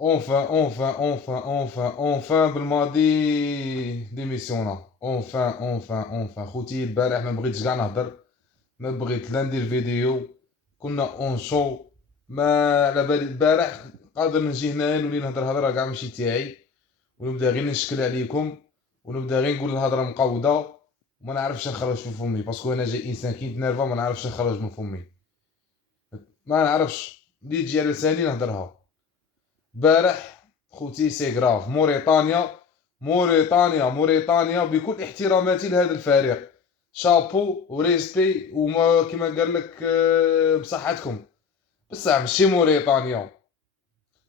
enfin بالماضي ديميسيونا خوتي البارح ما بغيتش كاع نهضر، ما بغيت لا ندير فيديو. كنا اون شو، ما على بالي البارح قادر نجي هنايا نولي نهضر هضره كاع ماشي تاعي، ونبدا غير نشكل عليكم، ونبدا غير نقول الهضره مقوده، وما نعرفش نخرج من فمي باسكو انا جاي انسان كي نتنرفا ما نعرفش نخرج من فمي، ما نعرفش اللي تجي على لساني نهضرها. بارح خوتي سي غراف موريتانيا بكل احتراماتي لهذا الفريق، شابو وريسبي وما كما قال لك بصحتكم، بصح ماشي موريتانيا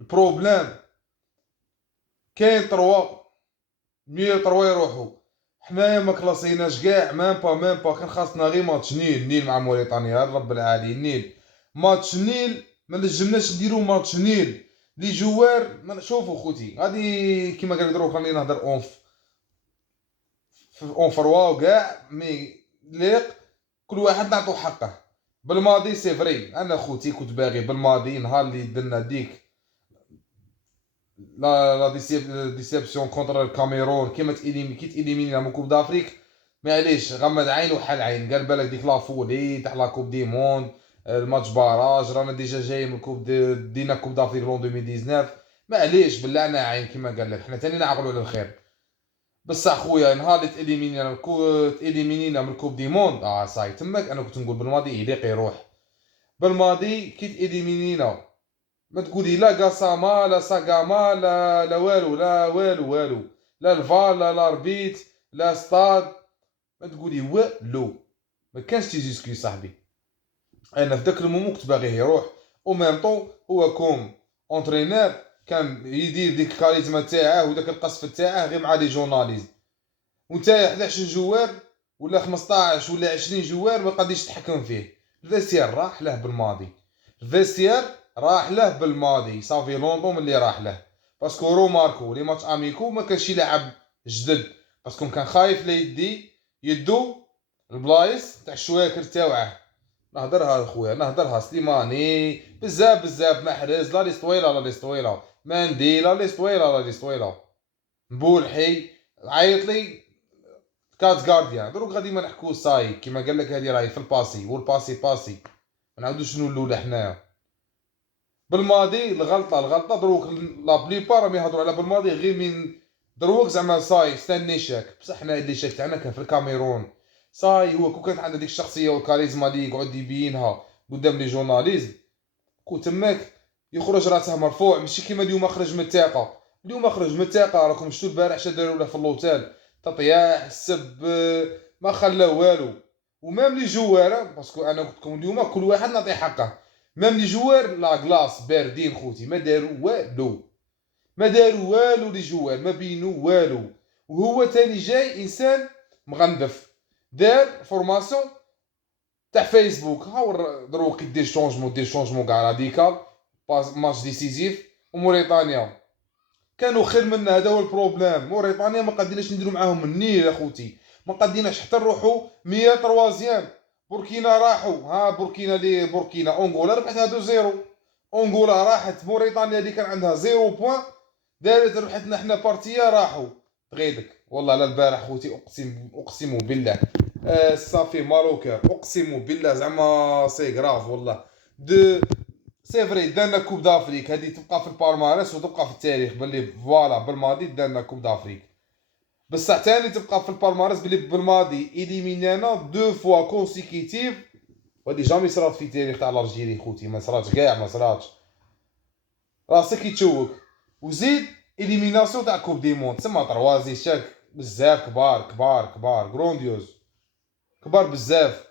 البروبليم. كاين تروا يروحوا، حنايا ما كلاسيناش كاع، ميم با كان خاصنا غير ماتش نيل مع موريتانيا، رب العالي نيل، ماتش نيل، ما نجمناش نديرو ماتش نيل. لي جوار ما شوفوا خوتي غادي كيما قال دروك راني نهضر اون فروا وكاع مي ليق، كل واحد نعطو حقه. بالماضي سي فري انا خوتي كنت باغي بالماضي نهار اللي درنا ديك لا ديسيبسيون كونتر الكاميرون، كيما كي تإليمينينا من كوب دافريك، معليش غمض عين وحل عين، قال بالك ديك لافولي تاع لا كوب دي موند، الماتش باراج رانا ديجا جاي من كوب دينا كوب دافريك لون 2019، معليش بلعنا عين كيما قال لك حنا تاني نعقلوا على الخير. بصح خويا نهار اللي تإليمينينا من كوب دي موند صاي تماك انا كنت نقول بالماضي يليق يروح. بالماضي كي تإليمينينا ما تقولي لا قاسامة لا ساقاما لا والو، لا والو، لا الفار لا لاربيت لا ستاد، ما تقولي والو، ما كانش تيزيسكي صاحبي. انا في داك المومون كنت باغيه يروح، او ميم طون هو كوم اونترينور كان يدير ديك الكاريزما تاعه وداك القصف تاعه غير مع لي جورناليست، ونتايا 11 جوار ولا 15 ولا 20 جوار ما قاديش تحكم فيه. الفيستير راح له بالماضي، الفيستير راح له بالماضي صافي لونطون ملي راح له، باسكو روماركو لي ماتش اميكو ما كانش يلعب جدد، باسكو كان خايف لا يدو البلايص تاع الشواكر تاوعه. نهضرها خويا نهضرها سليماني بزاف محرز لا لي طويله لا لي طويله منديله لي طويله لا لي طويله مبولحي عيط لي كات غارديان دروك غادي ما نحكو صاي كيما قال لك هذه راهي في الباسي والباسي باسي، ما نعاودوش نولوا لحنايا بالماضي. الغلطه دروك لا بليبار راهم يهضروا على بالماضي غير من دروك زعما صاي ستاني شاك، بصح حنا اللي شاك تاعنا كان في الكاميرون. صاي هو كون كانت عنده ديك الشخصيه والكاريزما اللي يقعد يبينها قدام لي جورناليزم، كون تماك يخرج راسه مرفوع، ماشي كيما اليوم خرج من الثقه. اليوم خرج من الثقه، راكم شفتوا البارح شا داروا له في اللوتيل، تطياح السب ما خلى والو. ومام لي جوار باسكو انا قلت لكم اليوم كل واحد نعطيه حقه، مام لي جوار لا كلاص باردين خوتي ما داروا والو، ما داروا والو لي جوار ما بينوا والو. وهو تاني جاي انسان مغندف، دار فورماسيون تاع فيسبوك، ها دروك دير شونجمون كاع راديكال ماتش ديسيزيف. وموريتانيا كانوا خير منا، هذا هو البروبليم. موريتانيا ما قاديناش نديرو معاهم النيل اخوتي، ما قاديناش حتى نروحو 100 تروازيام. بوركينا راحوا، ها بوركينا اونغولا ربحت هادو زيرو، اونغولا راحت موريتانيا اللي كان عندها زيرو بوان دارت ربحتنا حنا بارتيا راحوا تغيدك. والله لا البارح خوتي اقسم بالله صافي ماروكر اقسم بالله زعما سي غراف والله. دو سي فري دارنا كوب دافريك هذه تبقى في البالمارس وتبقى في التاريخ باللي فوالا بالماضي دارنا كوب دافريك، بصح تاني تبقى في البالمارس باللي بالماضي إليمينانا دو فوا كونسيكيتيف، وهادي جامي صرات في التاريخ تاع الجيري خوتي، ما صراتش كاع ما صراتش، راسك يتشوك. وزيد إليميناسيون تاع كوب دي موند تسمى طروازي شاك بزاف كبار غرونديوز كبار بزاف.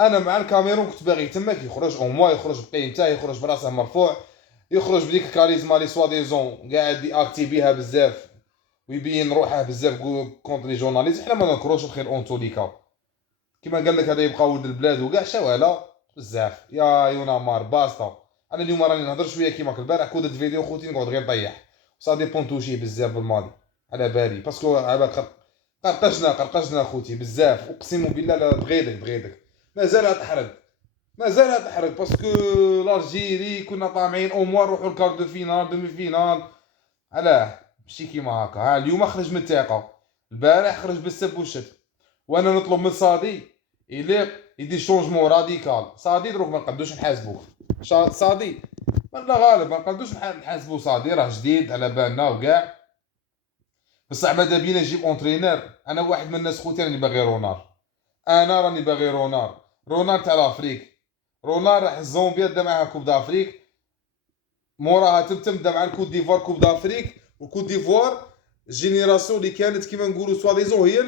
انا مع الكاميرون كنت باغي تماك يخرج او موا يخرج بقيمته، يخرج براسه مرفوع، يخرج بديك الكاريزما لي سوا ديزون قاعد ياكتي بيها بزاف ويبين روحه بزاف كونتر لي جورناليست. حنا ما نكروش الخير اون توليكا كيما قال لك هذا يبقى ولد البلاد وكاع شوالا بزاف يا يونا مار باسطا. انا اليوم راني نهضر شويه كيما البارح كودت فيديو خوتي نقعد غير نطيح سا ديبون توشي بزاف بالماضي على بالي باسكو على قرقشنا خوتي بزاف اقسم بالله لا بغيدك مازال تحرد مازال تحرك باسكو الجيري كنا طامعين او موان نروحو لكار دو فينال دومي فينال. علاه ماشي كيما هكا. ها اليوم خرج من الثقه، البارح خرج بالسب والشتم. وانا نطلب من صادي يليق يدير شونجمون راديكال. صادي دروك ما نقدوش نحاسبوه. صادي الله غالب ما نقدوش نحاسبو. صادي راه جديد على بالنا وكاع، بصح ماذا بينا نجيب اونترينور. انا واحد من الناس خوتي راني باغي رونار. انا راني باغي رونار. رونار تاع لافريك. رونار راح الزومبيا دا معاها كوب دافريك، موراها تمتم دا مع الكوت ديفوار كوب دافريك. وكوت ديفوار الجينيراسيون اللي كانت كيما نقولوا سوا ديزون هي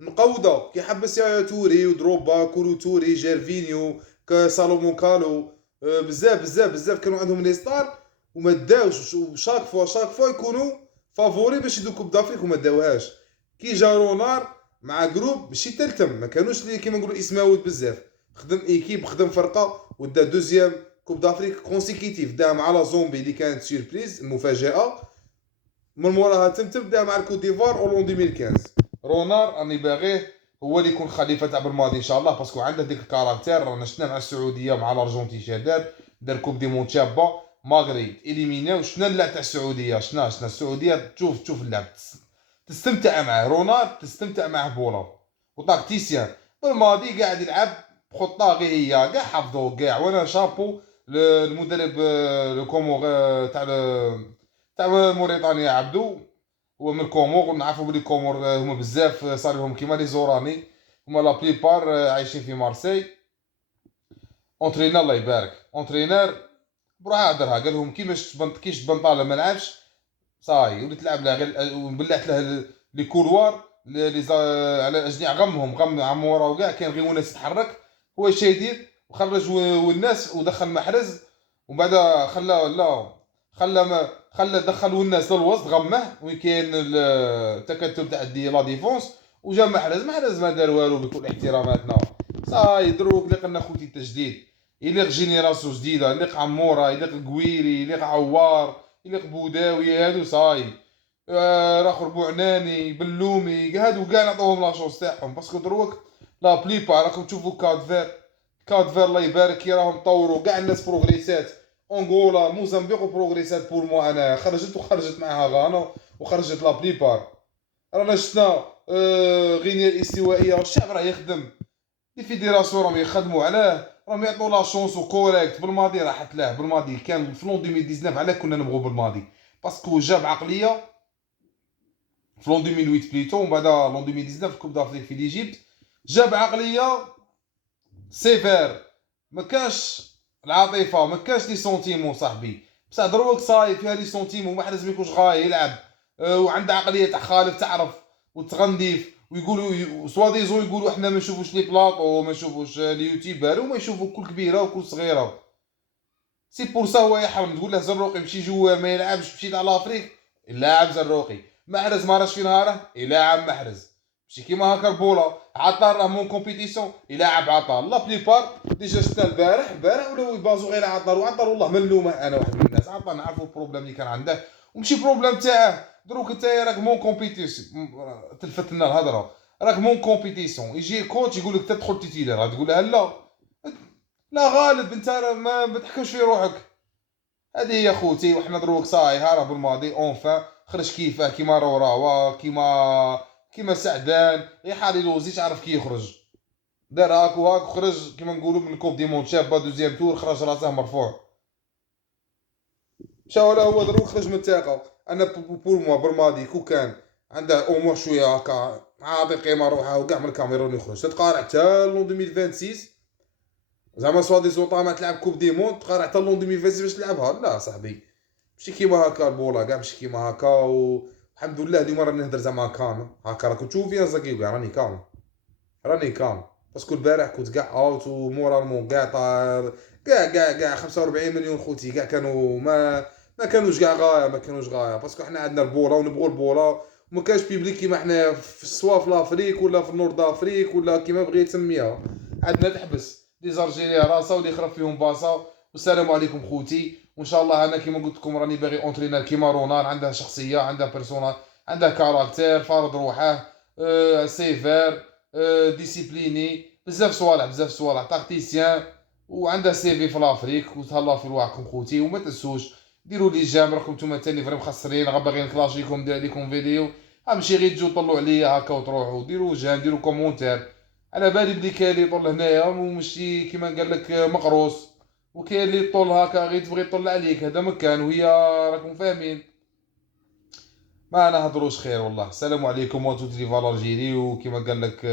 مقوده كي حبس يا توري ودروبا كولو توري جيرفينيو سالومون كالو. بزاف كانوا عندهم لي ستار وما داوش. وشاك فوا يكونوا فافوري باش يدو كوب دافريك وما داوهاش. كي جا رونار مع جروب ماشي تلتم، ما كانوش اللي كيما نقولوا اسماوات بزاف. خدم ايكيب خدم فرقه ودا دوزيام كوب دافريك كونسيكيتيف. دا مع لا زومبي اللي كانت سيربريز المفاجاه. من موراها تمتم دا مع الكوت ديفوار اولون 2015. رونار راني باغيه هو اللي يكون خليفه تاع بالماضي ان شاء الله، باسكو عنده ديك الكاركتير. رانا شفنا مع السعوديه مع الارجنتين شادات دار كوب دي مون شابه ماغري اليمينا. شفنا اللعب تاع السعوديه، شفنا السعوديه تشوف اللعب تستمتع معاه. رونار تستمتع معاه بولا وطاكتيسيان. بالماضي قاعد يلعب بخطه غير هي كاع حافظوه كاع. وانا شابو المدرب الكومور تاع موريتانيا عبدو. هو من الكومور ونعرفوا بلي الكومور هما بزاف صار لهم كيما لي زوراني. هما لا بليبار عايشين في مارسي. اونترينر الله يبارك اونترينر بروح هدرها قال لهم كيش بنطاله ما لعبش صاي وليت تلعب له غير وبلعت له لي كولوار على اجنحه غم عموره وكاع كان غير وناس يتحرك. هو اش يدير وخرج والناس ودخل محرز. ومن بعد خلى دخل الناس للوسط غمه وين كاين التكتل تاع لا ديفونس. وجا محرز ما دار والو بكل احتراماتنا. صاي دروك لقنا خوتي التجديد يليق جينيراسيون جديده. يليق عموره يليق القويري يليق عوار يليق بوداوي هادو صاي. راخر بوعناني بلومي هادو كاع نعطوهم لا شونس تاعهم. باسكو دروك لا بليبار راكم تشوفوا كاد فير الله يبارك كي راهم طوروا كاع الناس بروغريسات. انغولا موزامبيق بروغريسات بور مو انا خرجت معها غانا وخرجت لا بليبار. رانا شفنا غينيا الاستوائيه والشعب راه يخدم. لي فيديراسيون راهم يخدموا علاه راهم يعطوا لا شونس وكوريكت. بالماضي راحت له بالماضي كان في لون 2019 علاه كنا نبغوا بالماضي باسكو جاب عقليه في لون 2008 بليتو. ومن بعد لون 2019 في كوب دافريك في ليجيبت جاب عقليه سيفير. ما كاش العاطفه ما كاش لي سونتيمون صاحبي. بصح دروك صاي فيها لي سونتيمون. محرز ما يكونش غاي يلعب وعنده عقليه تاع خالف تعرف وتغنديف. ويقولوا سوا ديزون يقولوا احنا ما نشوفوش لي بلاطو ما نشوفوش لي يوتيوبر وما يشوفوا كل كبيره وكل صغيره. سي بور سا هو يحاول تقول له زروقي مشي جوا ما يلعبش مشيت على افريق يلاعب زروقي. محرز ما راش في نهاره يلاعب محرز. ماشي كيما هكا البولا عطار راه مون كومبيتيسيون يلاعب عطار. لا بليبار ديجا شفنا البارح ولاو يبازو غير عطار. وعطار والله ملومه انا واحد من الناس. عطار نعرفوا البروبليم اللي كان عنده ومشي بروبليم تاعه. دروك انت راك مون كومبيتيسيون تلفت لنا الهضره. راك مون كومبيتيسيون يجي الكوتش يقول لك تدخل تيتيلر تقول له لا لا غالب انت ما تحكمش في روحك. هذه هي خوتي. وحنا دروك صاي راه بالماضي اونفا خرج كيفاه كيما راوا كيما سعدان حالي لوزيش عرف كي يخرج. دار هاك وهاك وخرج كيما نقولوا من الكوب دي مون شابه دوزيام تور خرج راسه مرفوع. مشاو له هو دروك خرج من الثقه. انا بور موا بالماضي كو كان عنده او موا شويه هكا عاطي قيمه روحه وكاع من الكاميرون يخرج تتقارع حتى لون 2026 زعما سوا دي زوطا ما تلعب كوب دي موند تقارع حتى لون 2026 باش تلعبها. لا صاحبي ماشي كيما هكا البولا كاع ماشي كيما هكا. والحمد لله اليوم راني نهدر زعما كامل هكا راكم تشوفوا فيا زكي كاع راني كامل باسكو البارح كنت كاع اوت ومورالمون كاع طار كاع 45 مليون خوتي كاع كانوا ما كانوش كاع غايه باسكو حنا عندنا البولا ونبغوا البولا. وما كانش بيبليك كيما حنا سوا في لافريك ولا في نورد افريك ولا كيما بغيت تسميها. عندنا تحبس لي زارجيريا راسا واللي خرف فيهم باصا. والسلام عليكم خوتي. وان شاء الله انا كيما قلت لكم راني باغي اونترينر كيما رونار عنده شخصيه عنده بيرسونا عنده كاركتير فارض روحه سيفير ديسيبليني بزاف صوالح تاكتيسيان وعنده سيفي في لافريك وتهلا في رواحكم خوتي. وما تنسوش ديروا لي جيم، راكم نتوما تاني فري مخسرين، غا باغي نكلاشيكم ندير عليكم فيديو، ماشي غير تجو طلعوا عليا هكا وتروحوا. ديروا جيم، ديروا كومونتير. على بالي بلي كاين اللي يطل هنايا ومشي كيما قال لك مقروص، وكاين اللي يطل هكا غير تبغي يطل عليك، هذا مكان وهي راكم فاهمين. ما نهضروش خير والله. السلام عليكم وانتو تري فالور جيري. وكيما قال لك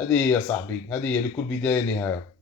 هذه هي صاحبي، هذه هي لكل بداية نهاية.